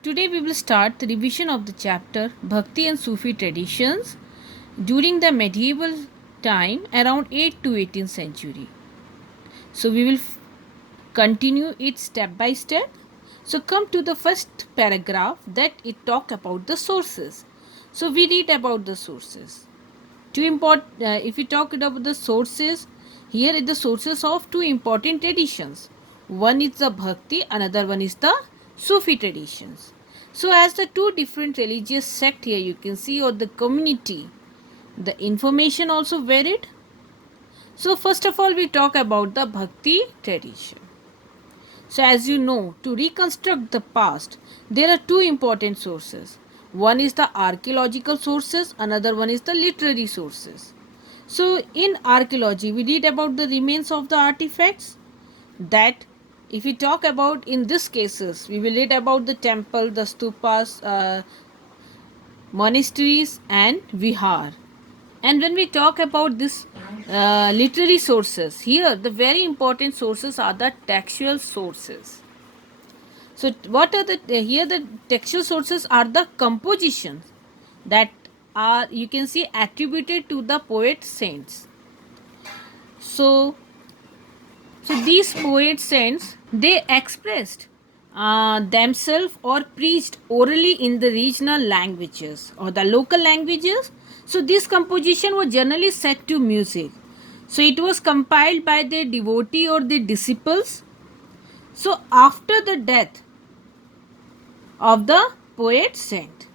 Today we will start the revision of the chapter Bhakti and Sufi traditions during the medieval time around 8th to 18th century. So we will continue it step by step. So come to the first paragraph that it talk about the sources. So we read about the sources. If we talk about the sources, here is the sources of two important traditions. One is the Bhakti, another one is the Sufi traditions. So as the two different religious sect here you can see, or the community, the information also varied. So first of all we talk about the Bhakti tradition. So as you know, to reconstruct the past, there are two important sources. One is the archaeological sources, another one is the literary sources. So in archaeology, we read about the remains of the artifacts that, if we talk about in these cases, we will read about the temple, the stupas, monasteries and vihar. And when we talk about this literary sources, here the very important sources are the textual sources. So what are the here the textual sources are the compositions that are, you can see, attributed to the poet saints. So these poet saints, they expressed themselves or preached orally in the regional languages or the local languages. So this composition was generally set to music. So it was compiled by their devotee or their disciples. So after the death of the poet saint,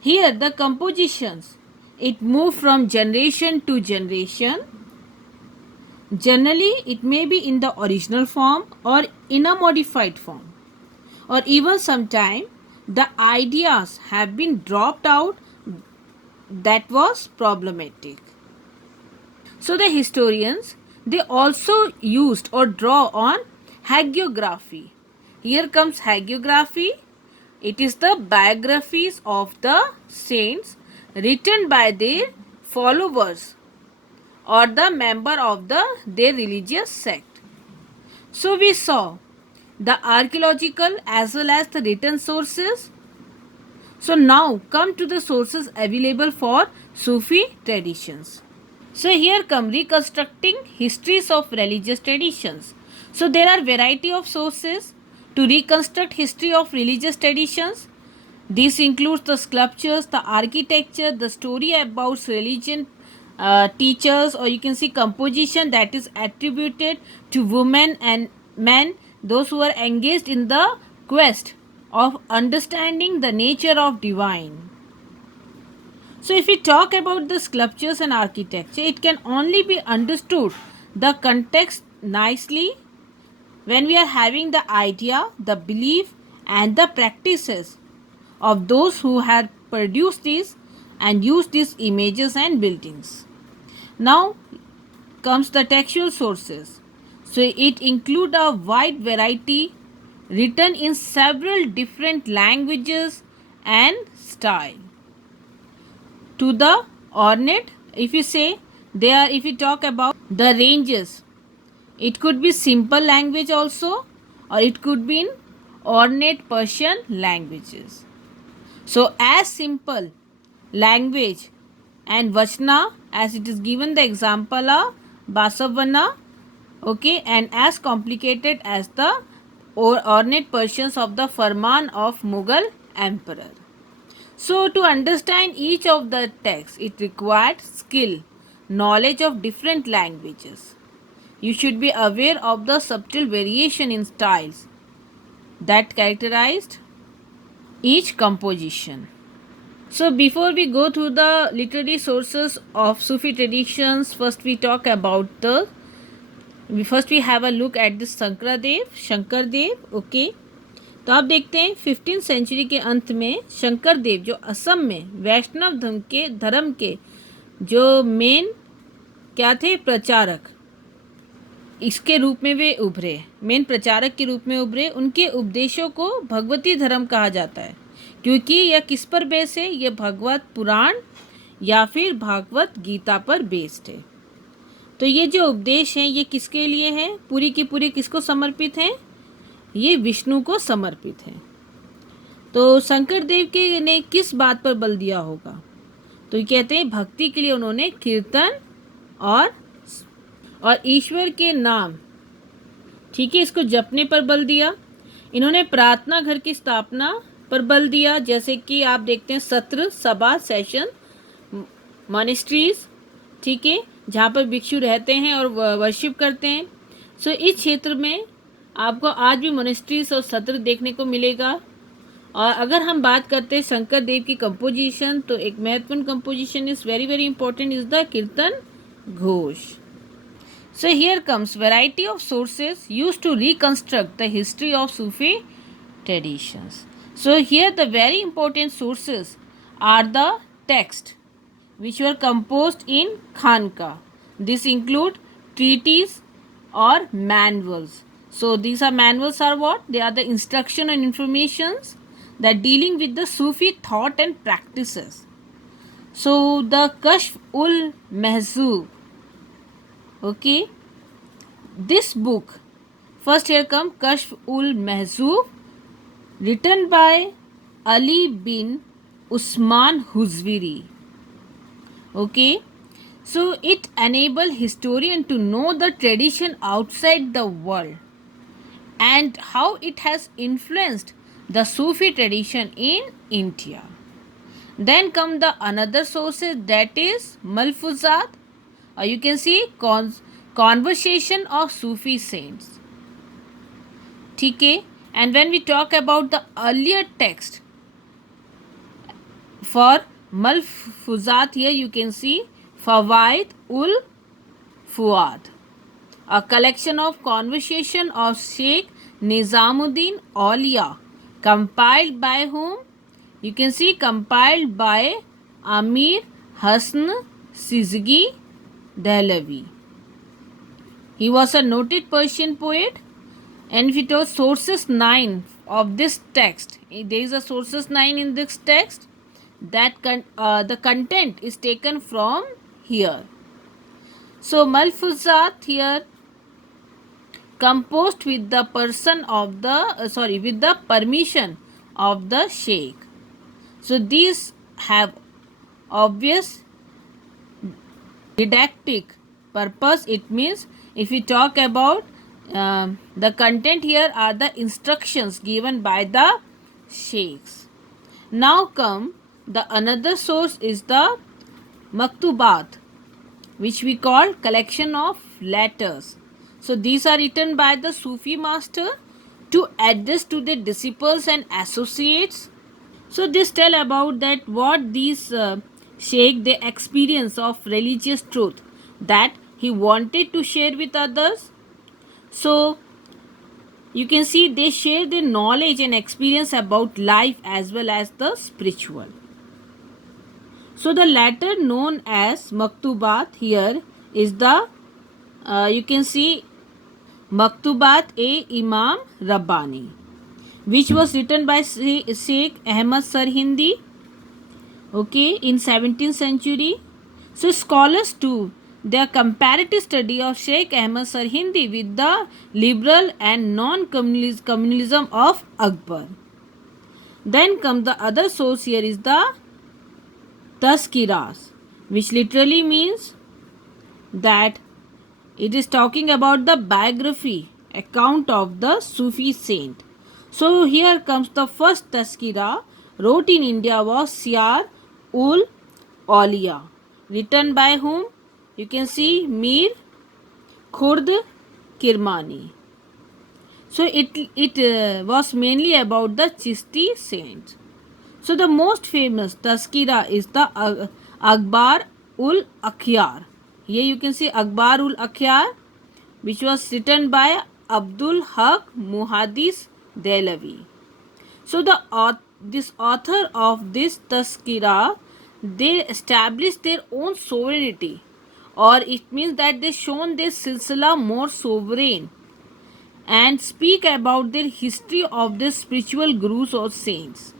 here the compositions, it moved from generation to generation. Generally it may be in the original form or in a modified form, or even sometime the ideas have been dropped out that was problematic. So the historians, they also used or draw on hagiography. Here comes hagiography. It is the biographies of the saints written by their followers or the member of their religious sect. So we saw the archaeological as well as the written sources. So now come to the sources available for Sufi traditions. So here come reconstructing histories of religious traditions. So there are variety of sources to reconstruct history of religious traditions. This includes the sculptures, the architecture, the story about religion, teachers, or you can see composition that is attributed to women and men, those who are engaged in the quest of understanding the nature of divine. So if we talk about the sculptures and architecture, it can only be understood the context nicely when we are having the idea, the belief and the practices of those who had produced these and used these images and buildings. Now comes the textual sources. So it include a wide variety written in several different languages and style. To the ornate, if you say, if you talk about the ranges, it could be simple language also, or it could be in ornate Persian languages. So as simple language and Vachna, as it is given the example of Basavana, okay, and as complicated as the ornate Persians of the Farman of Mughal emperor. So to understand each of the texts, it required skill, knowledge of different languages. You should be aware of the subtle variation in styles that characterized each composition. So before we go through the literary sources of Sufi traditions, first we have a look at the Shankar Dev, okay. तो आप देखते हैं 15th century के अंत में शंकर देव जो असम में वैष्णव धर्म के जो मेन क्या थे, प्रचारक, इसके रूप में वे उभरे, मेन प्रचारक के रूप में उभरे। उनके उपदेशों को भगवती धर्म कहा जाता है, क्योंकि यह किस पर बेस है, यह भगवत पुराण या फिर भागवत गीता पर बेस्ड है। तो ये जो उपदेश हैं ये किसके लिए हैं, पूरी की पूरी किसको समर्पित हैं, ये विष्णु को समर्पित हैं। तो शंकर देव के ने किस बात पर बल दिया होगा? तो ये कहते हैं भक्ति के लिए उन्होंने कीर्तन और ईश्वर के नाम, ठीक है, इसको जपने पर बल दिया। इन्होंने प्रार्थना घर की स्थापना पर बल दिया, जैसे कि आप देखते हैं सत्र, सभा, सेशन, मॉनेस्ट्रीज, ठीक है, जहाँ पर भिक्षु रहते हैं और वर्शिप करते हैं। सो इस क्षेत्र में आपको आज भी मॉनेस्ट्रीज और सत्र देखने को मिलेगा। और अगर हम बात करते हैं शंकर देव की कंपोजिशन, तो एक महत्वपूर्ण composition is very very important is the कीर्तन Ghosh. So here comes variety of sources used to reconstruct the history of Sufi traditions. So here the very important sources are the text which were composed in Khanka. This include treaties or manuals. So these are manuals are what? They are the instruction and informations that dealing with the Sufi thought and practices. So the Kashf ul Mahzoob, okay, this book, first here come Kashf ul Mahzoob, written by Ali bin Usman Huzwiri. Okay, so it enable historian to know the tradition outside the world and how it has influenced the Sufi tradition in India. Then come the another sources, that is Malfuzat, or you can see conversation of Sufi saints. ठीक है, and when we talk about the earlier text for Malfuzat, here you can see Fawaid ul Fuad, a collection of conversation of Sheikh Nizamuddin Aulia, compiled by whom? You can see compiled by Amir Hasn Sizgi Dehlavi. He was a noted Persian poet, and if it was sources 9 of this text, there is a sources 9 in this text, that the content is taken from here. So Malfuzat here composed with the person of the with the permission of the Sheikh. So these have obvious didactic purpose. It means if we talk about the content, here are the instructions given by the sheikhs. Now come the another source is the Maktubat, which we call collection of letters. So these are written by the Sufi master to address to their disciples and associates. So this tell about that what these sheikh the experience of religious truth that he wanted to share with others. So you can see they share their knowledge and experience about life as well as the spiritual. So the latter known as Maktubat here is the you can see Maktubat Imam Rabbani, which was written by Sheikh Ahmad Sarhindi, okay, in 17th century. So scholars too, their comparative study of Sheikh Ahmad Sarhindi with the liberal and non-communalism of Akbar. Then come the other source here is the Tazkiras, which literally means that it is talking about the biography account of the Sufi saint. So here comes the first Tazkira wrote in India was Siyar ul Aulia, written by whom? You can see Mir Khurd Kirmani. So it was mainly about the Chishti saints. So the most famous Tazkira is the Akbar ul Akhyar. Here you can see Akbar ul Akhyar, which was written by Abdul Haq Muhaddis Dehlavi. So this author of this Tazkira, they established their own sovereignty, or it means that they shown their silsila more sovereign and speak about their history of the spiritual gurus or saints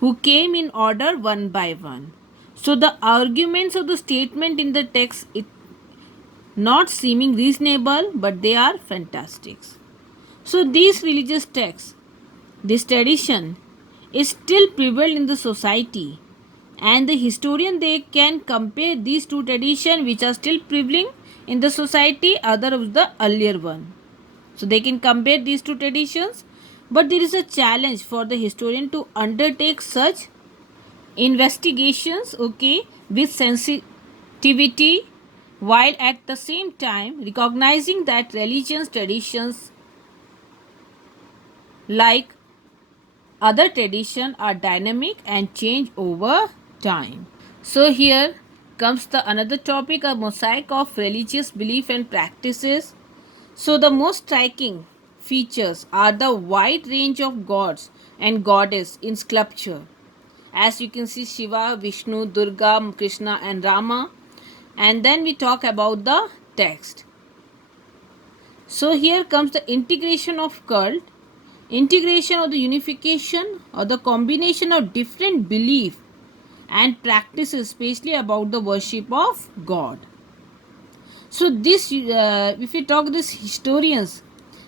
who came in order one by one. So the arguments of the statement in the text, it not seeming reasonable, but they are fantastic. So these religious texts, this tradition is still prevalent in the society, and the historian they can compare these two traditions which are still prevalent in the society other of the earlier one. So they can compare these two traditions, but there is a challenge for the historian to undertake such investigations, okay, with sensitivity, while at the same time recognizing that religions traditions like other traditions are dynamic and change over time. So here comes the another topic, a mosaic of religious belief and practices. So the most striking features are the wide range of gods and goddess in sculpture. As you can see, Shiva, Vishnu, Durga, Krishna and Rama. And then we talk about the text. So here comes the integration of cult, integration of the unification or the combination of different belief and practices, especially about the worship of God. So this, if we talk these historians,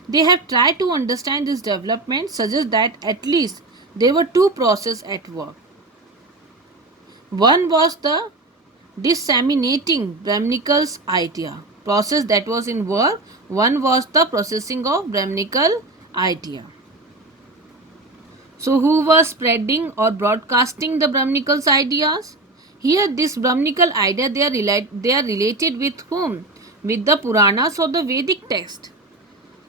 they have tried to understand this development, suggest that at least there were two processes at work. One was the disseminating Brahmanical's idea, process that was in work. One was the processing of Brahmanical idea. So who was spreading or broadcasting the Brahmanical's ideas? Here this Brahmanical idea they are related with whom? With the Puranas or the Vedic text.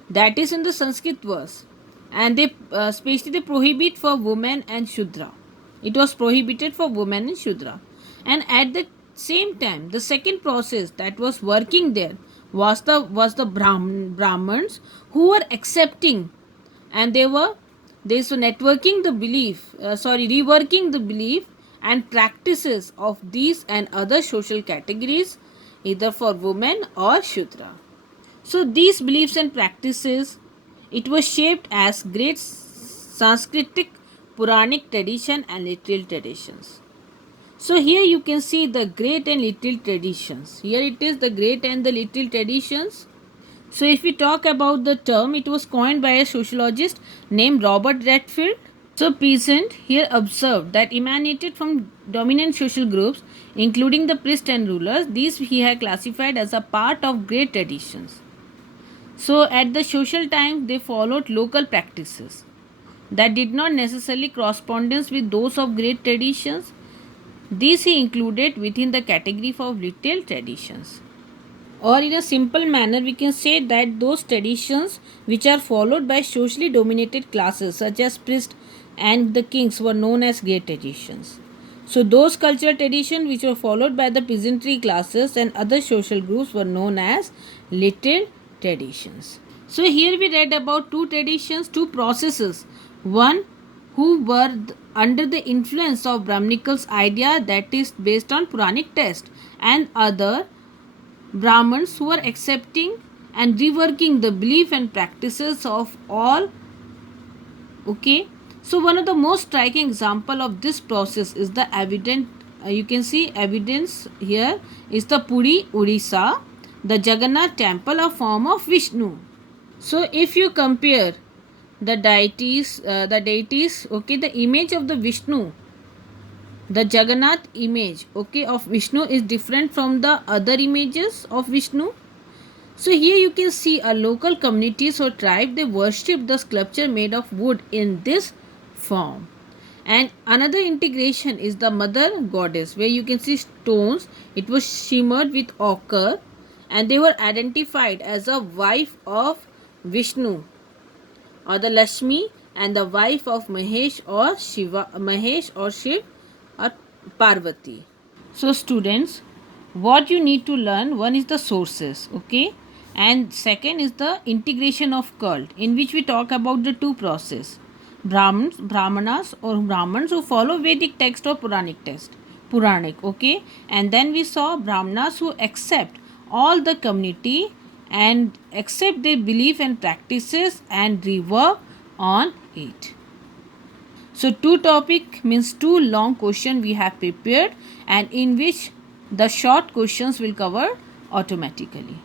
That is in the Sanskrit verse. And they especially they prohibit for women and Shudra. It was prohibited for women and Shudra. And at the same time, the second process that was working there was the Brahmins who were accepting, and they were networking the belief, reworking the belief and practices of these and other social categories, either for women or Shudra. So these beliefs and practices, it was shaped as great Sanskritic, Puranic tradition and literal traditions. So here you can see the great and little traditions. Here it is the great and the little traditions. So if we talk about the term, it was coined by a sociologist named Robert Redfield. So peasant here observed that emanated from dominant social groups, including the priests and rulers. These he had classified as a part of great traditions. So at the social time, they followed local practices that did not necessarily correspondence with those of great traditions. These he included within the category of little traditions. Or in a simple manner, we can say that those traditions which are followed by socially dominated classes such as priests and the kings were known as great traditions. So those cultural traditions which were followed by the peasantry classes and other social groups were known as little traditions. So here we read about two traditions, two processes. One who were under the influence of Brahmanical's idea, that is based on Puranic text, and other Brahmins who were accepting and reworking the belief and practices of all. Okay, so one of the most striking example of this process is the evident, you can see evidence here is the Puri, Odisha, the Jagannath temple, a form of Vishnu. So if you compare the deities, okay, the image of the Vishnu, the Jagannath image, okay, of Vishnu is different from the other images of Vishnu. So here you can see a local communities or tribe, they worship the sculpture made of wood in this form. And another integration is the mother goddess, where you can see stones, it was shimmered with ochre, and they were identified as a wife of Vishnu or the Lakshmi, and the wife of Mahesh or Shiv or Parvati. So students, what you need to learn, one is the sources, okay, and second is the integration of cult, in which we talk about the two process, Brahmanas or Brahmins who follow Vedic text or Puranic, okay, and then we saw Brahmanas who accept all the community and accept their belief and practices and rework on it. So two topic means two long question we have prepared, and in which the short questions will cover automatically.